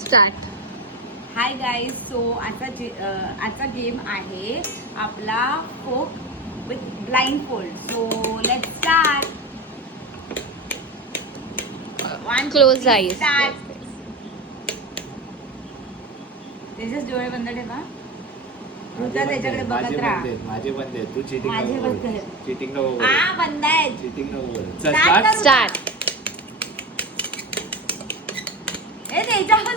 Start. Hi guys, so आता game आहे आपला folk with blindfold. So let's start. Close eyes. Start. त्याच्याच डोळे बंद ठेवा. तुझा त्याच्याकडे बघत राहा. माझे बंद आहेत. तू चिटिंग माझे नको बंद करू. आहेत. चिटिंग नको करू. हा बंद आहेत. चिटिंग नको करू. चल Start स्टार्ट. करू. स्टार्ट. ए त्याच्यावर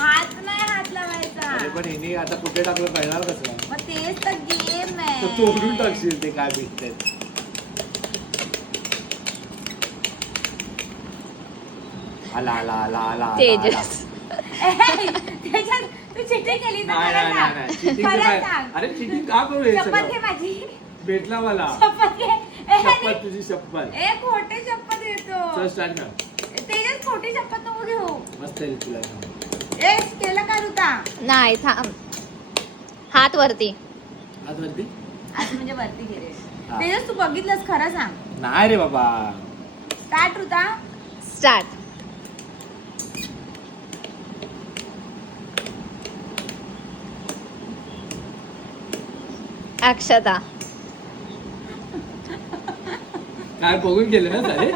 हात नाही हात लावायचा. अरे पण हिने आता कुठे टाकलं कळणार कसं? मग तेच तर गेम आहे. तर तोडून टाकशील ते काय भेटते. आला आला आला आला आला. तेजस. त्याच्यात तू चिटिंग केली तर नाही मला नाही सांग. नाही चिटिंग खरं सांग. अरे चिटिंग का करू हे शपथ घे सगळं? माझी. भेटला मला शपथ घे. शपथ तुझी शपथ. ए खोटे शपथ घेतो. चल स्टार्ट कर. त्याच्यात खोटी शपथ नको घेऊ. मस्त आहे तुला. ए केलं का ऋता? नाही थांब. हात वरती. आतवरती? आज म्हणजे वरती गेले. हा. तेजस तू बघितलंस खरं सांग. नाही रे बाबा. स्टार्ट ऋता. स्टार्ट. अक्षता. काय बघून केले ना सारे?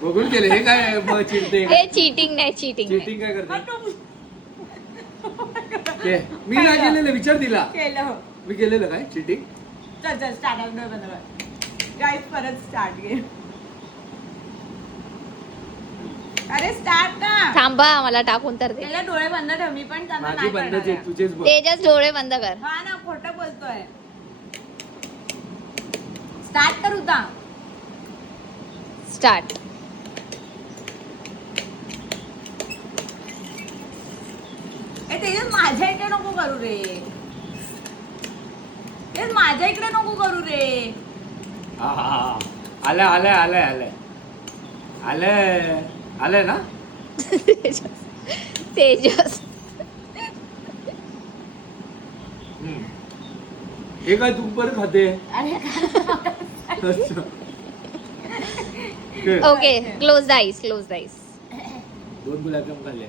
बघून केले हे काय चिडते? हे चीटिंग नाही, चीटिंग नाही. चिटिंग काय करते? तू ते मी नाही केलेलं. विचार दिला. केलं. मी केलेलं काय चिटिंग? चल चल स्टार्ट बंद. गाईस परत स्टार्ट घे. अरे स्टार्ट ना. थांबा मला टाकून तर दे. त्याला डोळे बंद ठेव. मी पण त्यांना माझी नाही बंद करणार आहे. तुझेच बघ. तेजस डोळे बंद कर. हा ना खोटं बोलतोय. स्टार्ट कर उदा. स्टार्ट. ए तेजस माझ्या इकडे नको करू रे. तेच माझ्या इकडे नको करू रे. हा हा हा. आलं आलं आलं आलं आलं आलं ना. तेजस. हम्म. हे काय तू परत खाते? अरे अच्छा. ते, okay close the eyes. Close the eyes. 2 गुलाबजाम खाल्ले.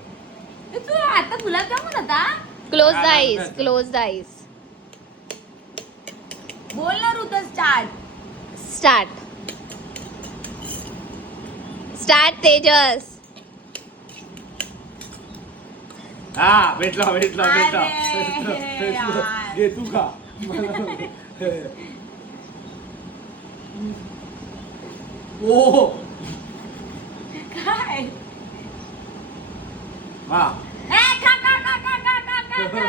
तू आता गुलाबजामुन होता. Close the eyes. Close the eyes. बोल ना ऋता. स्टार्ट. स्टार्ट. स्टार्ट तेजस. हा भेटला भेटला भेटला. अरे यार. घे तू खा. ओ काय? हा. ए खा खा खा खा खा खा खा खा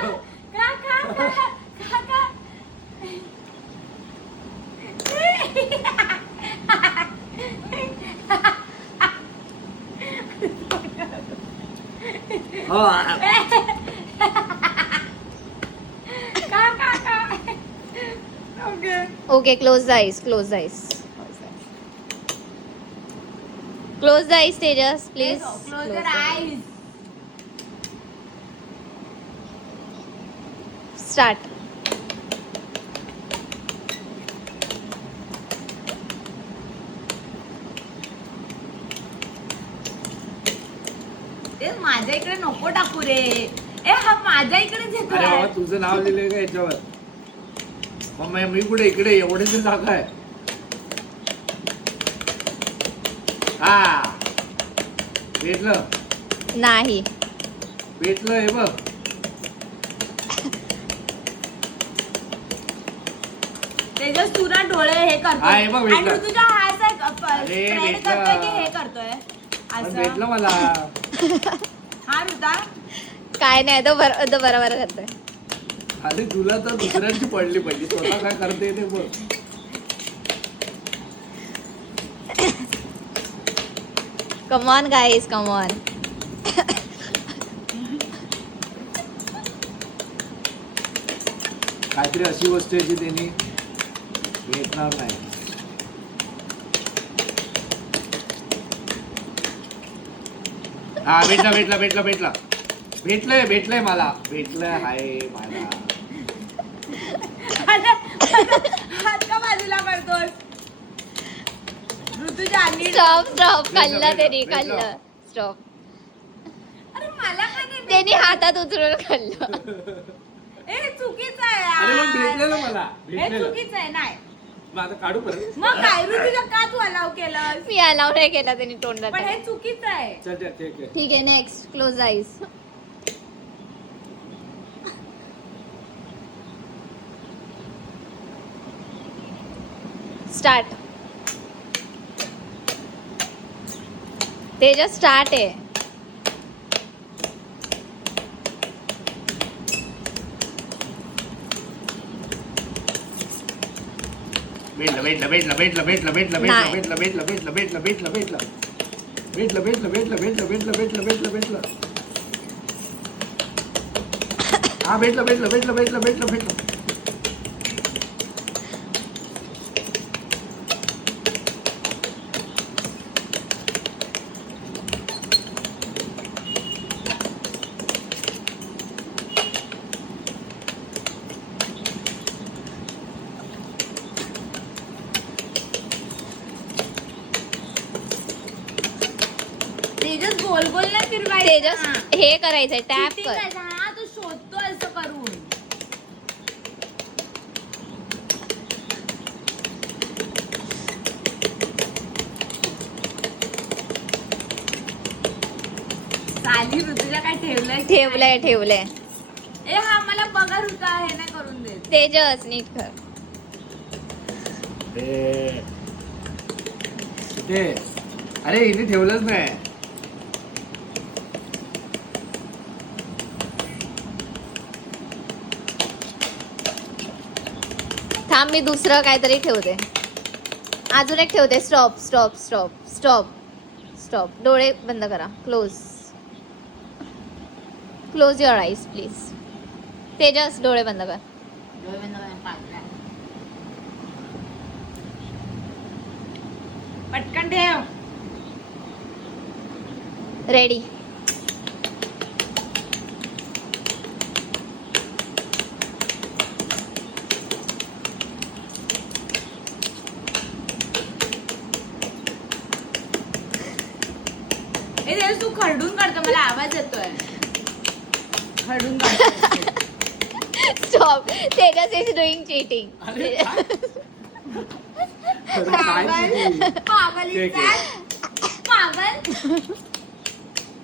खा खा खा. हा. खा खा खा. Okay. Okay close the eyes. Close the eyes. Close the eyes Tejas please. Close your eyes. Start. ते माझ्या इकडे नको टाकू रे. ए हा माझ्या इकडेच येतो. अरे बाबा तुझं नाव लिहिलंय का याच्यावर? मग मी कुठे इकडे एवढे जागा आहे. हा भेटलं नाही. भेटलं हे बघ. तेजस तुला डोळे हे हा, हे बघ, करतोय आणि भेटलं. तुझ्या हात अरे, स्प्रेड भेटलं. करतोय की हे करतोय पण असं. भेटलं मला. हा ऋता. काय नाही तो बरोबर करतोय. अरे तुला तर दुसऱ्यांची पडली पाहिजे. स्वतः काय करते ते बघ. Come on guys, come on. काहीतरी अशी गोष्ट आहे जी त्यांनी भेटणार नाही. हा भेटला भेटला भेटला भेटला. भेटलंय मला. भेटलंय हाय मला. हात का बाजूला करतोस ऋतुजा नीट स्टॉप स्टॉप भेटलं, खाल्लं त्यांनी भेटलं. खाल्लं स्टॉप अरे मला काय नाही त्यांनी हातात उचलून खाल्लं हे चुकीचं आहे अरे मग यार. भेटलेलं मला हे भेटलेलं चुकीचं आहे नाही मग आता काढू परत मग काय ऋतुजा का तू अलाव केलं मी अलाव नाही केला त्यांनी तोंडात पण हे चुकीचं आहे चल चल ठीक आहे ठीक आहे next close eyes start Tejas start आहे भेटलं भेटलं भेटलं भेटलं भेटलं भेटलं नाही. भेटलं भेटलं भेटलं भेटलं भेटलं भेटलं भेटलं भेटलं भेटलं भेटलं भेटलं भेटलं भेटलं भेटलं हा भेटलं भेटलं भेटलं भेटलं भेटलं भेटलं तेजस गोल गोल नाही फिरवायचं तेजस हे करायचंय टॅप Cheating कर करायचं. हा तू शोधतो असं करून साली ऋतुजा काय ठेवलंय की ठेवलंय ठेवलंय नाही? ए हा मला पगार होता हे नाही करून देत तेजस नीट कर ते अरे इथे ठेवलंच नाही थांब मी दुसरं काहीतरी ठेवते अजून एक ठेवते stop stop stop stop stop डोळे बंद करा close close your eyes please Tejas डोळे बंद कर पटकन ठेव रेडी ए तेजस तू खरडून काढतो मला आवाज येतोय खरडून काढतो stop Tejas is doing cheating अरे काय? अरे काय किती? पागल ठीक पागल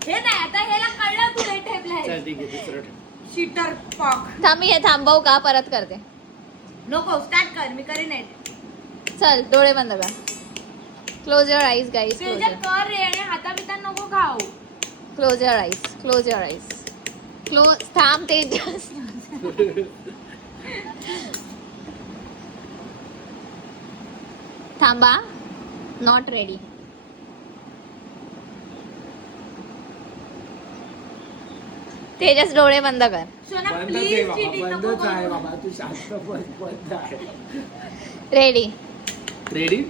हे नाही आता ह्याला कळलं तू हे ठेवलंय चल ठीक आहे दुसरं ठेव शिटर पॉक थांब मी हे थांबवू का परत करते नको स्टार्ट कर मी करीन आहे चल डोळे बंद कर क्लोज युअर आईज गाईज तुझ्या कर रे आणि हाता बिता नको खाऊ close your eyes close your eyes close थांब तेजस थांबा नॉट रेडी तेजस डोळे बंद कर सोना बंदच प्लीज आहे बाबा चिटिंग नको बंदच आहे करू. बाबा तू शास्त्र बंद आहे रेडी रेडी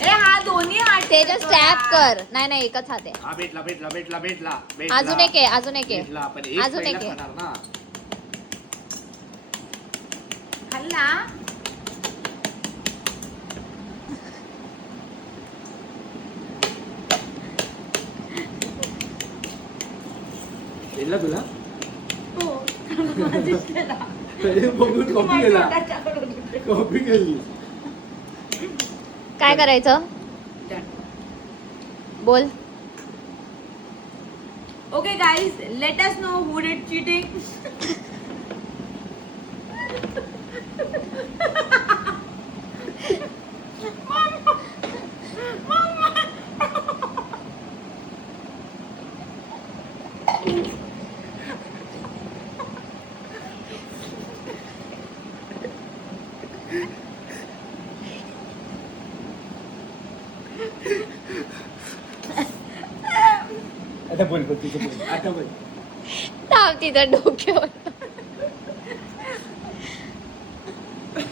ए हा दोन्ही हात तेजस ठेवतो टॅप यार. कर नाही नाही एकच हात आहे हा भेटला भेटला भेटला भेटला अजून एक आहे अजून एक भेटला आहे आपण एक अजून पहिला एक आहे. खाणार ना खाल्ला भेटला तुला हो माझीच केला. अरे बघून कॉपी केला तोंडाच्याकडून. कॉपी केली काय करायचं Done. बोल Okay guys, let us know who did cheating. आता बोल बोल तिचं बोल आता बोल थांब तिथं डोक्यावर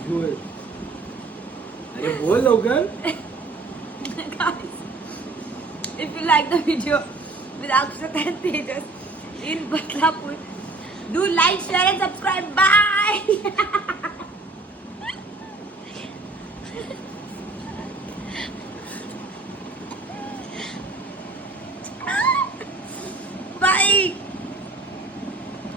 बोल अरे बोल लवकर If you like the video with Akshat and Tejas in Badlapur, do like, share and subscribe.